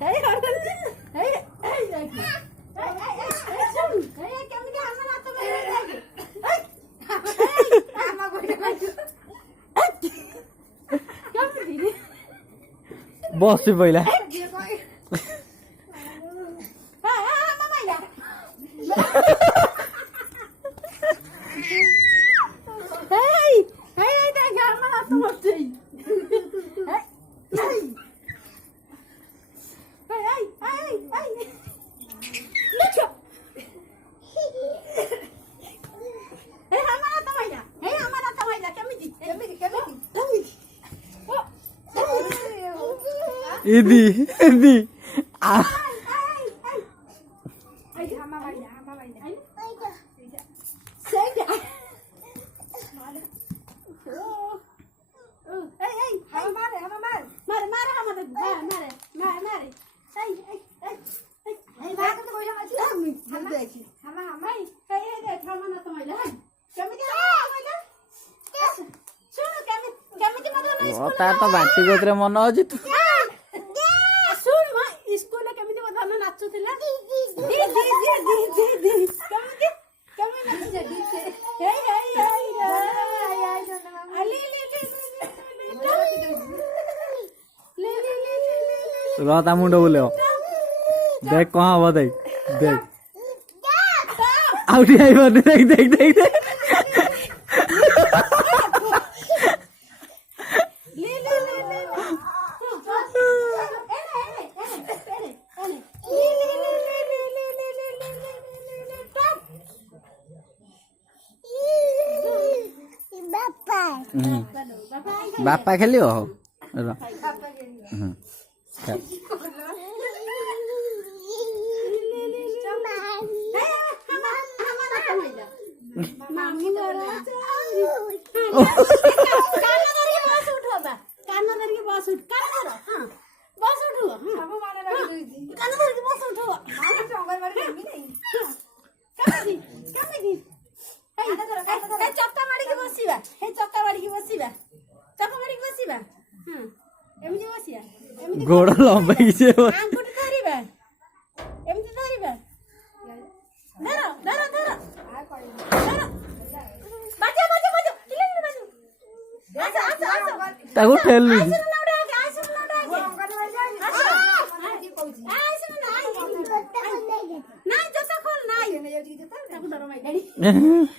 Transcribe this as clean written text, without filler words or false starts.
ହେଇ ହେଇ ହେଇ ଦେଖି ହେଇ ଶୁଣୁ ହେଇ କେମିତି ଆମ ନାତ ମାରି ଦେଖି ଆମ ଗୋଇଠା ମାରି କେମିତି ବସି ପଇଲା ఇది ତାର ତ ବାଟି ଗତିରେ ମନ ଅଛି ତୁ ता मुंड बोले देख कहाँ हवा देख देख आउट आई बार देख देख देख देख बापा खेली हो गोड़ लंबाई से ताको ठेलू ना